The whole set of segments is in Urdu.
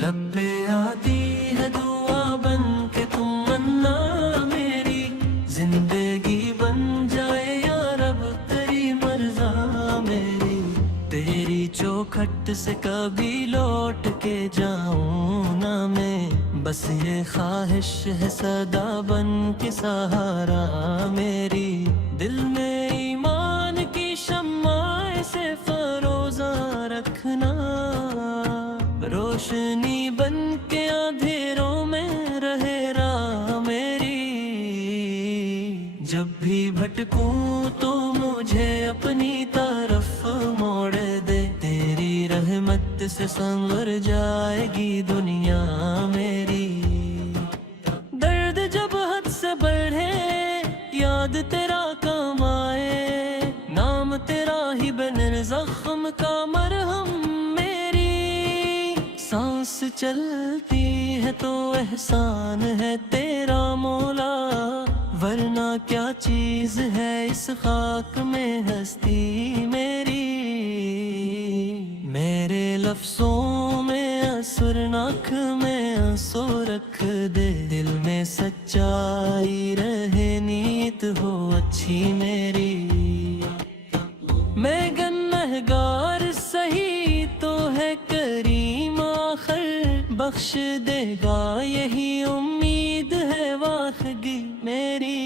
لب پہ آتی ہے دعا بن کے تمنا میری، زندگی بن جائے یا رب تیری مرضا میری، تیری چوکھٹ سے کبھی لوٹ کے جاؤں نہ میں، بس یہ خواہش ہے صدا بن کے سہارا میری، دل میں ایمان کی شمع سے فروزہ رکھنا، روشنی بن کے اندھیروں میں رہے راہ میری، جب بھی بھٹکوں تو مجھے اپنی طرف موڑ دے، تیری رحمت سے سنور جائے گی دنیا میری، درد جب حد سے بڑھے یاد تیرا کام آئے، نام تیرا ہی بن زخم کا مرہم میری، سانس چلتی ہے تو احسان ہے تیرا مولا، ورنہ کیا چیز ہے اس خاک میں ہستی میری، میرے لفظوں میں اثرناک میں آنسو رکھ دے، دل میں سچائی رہے نیت ہو اچھی میری، میں گنہگار سہی تو ہے کریم آخر بخش دے گا، یہی امید ہے واقعی میری،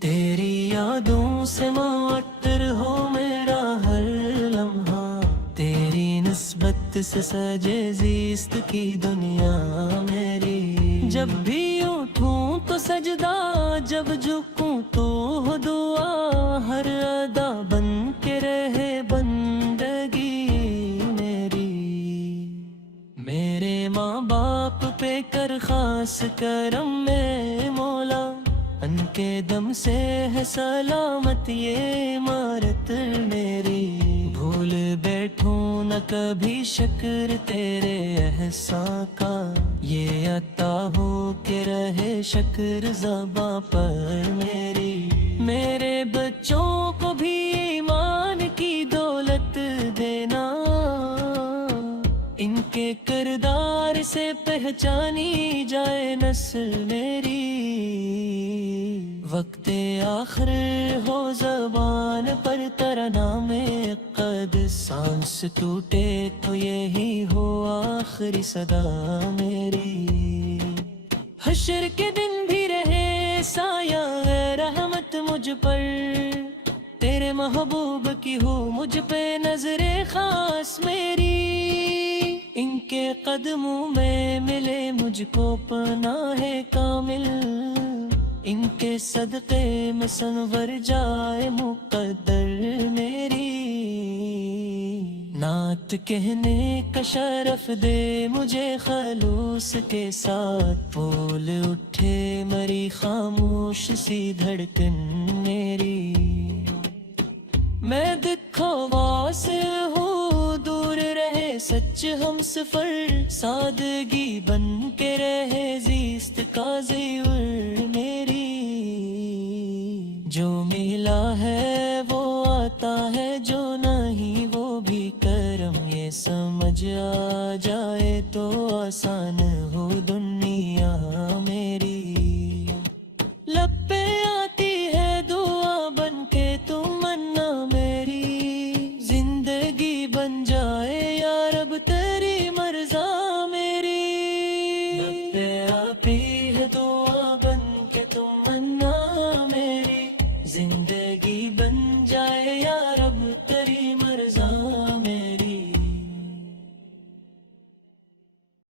تیری یادوں سے معطر ہو میرا ہر لمحہ، تیری نسبت سے سجے زیست کی دنیا میری، جب بھی اٹھوں تو سجدہ جب جھکوں تو ہو دعا، ہر ادا بن کے رہے بندگی میری، میرے ماں باپ پہ کر خاص کرم میں مولا، ان کے دم سے ہے سلامت یہ عمارت میری، بھول بیٹھوں نہ کبھی شکر تیرے احسان کا، یہ عطا ہو کے رہے شکر زباں پر میری، میرے بچوں کو بھی ایمان کی دولت دینا، ان کے کردار سے پہچانی جائے نسل میری، وقت آخر ہو زبان پر ترنام قد، سانس ٹوٹے تو یہی ہو آخری صدا میری، حشر کے دن بھی رہے سایہ رحمت مجھ پر، تیرے محبوب کی ہو مجھ پہ نظر خاص میری، ان کے قدموں میں ملے مجھ کو پناہ کامل، ان کے صدقے میں سنور جائے مقدر میری، نعت کہنے کا شرف دے مجھے خلوص کے ساتھ، بول اٹھے مری خاموش سی دھڑکن میری، میں دکھواس ہوں دور رہے سچ ہم سفر، سادگی بن کے رہے زیست کا زیور میری، جو ملا ہے وہ آتا ہے جو نہیں وہ بھی کرم، یہ سمجھ آ جائے تو آسان ہو دنیا میری، لب پہ آتی ہے دعا بن کے تمنا میری، زندگی بن جائے یا رب تیری مرضا میری، لب پہ آتی ہے دعا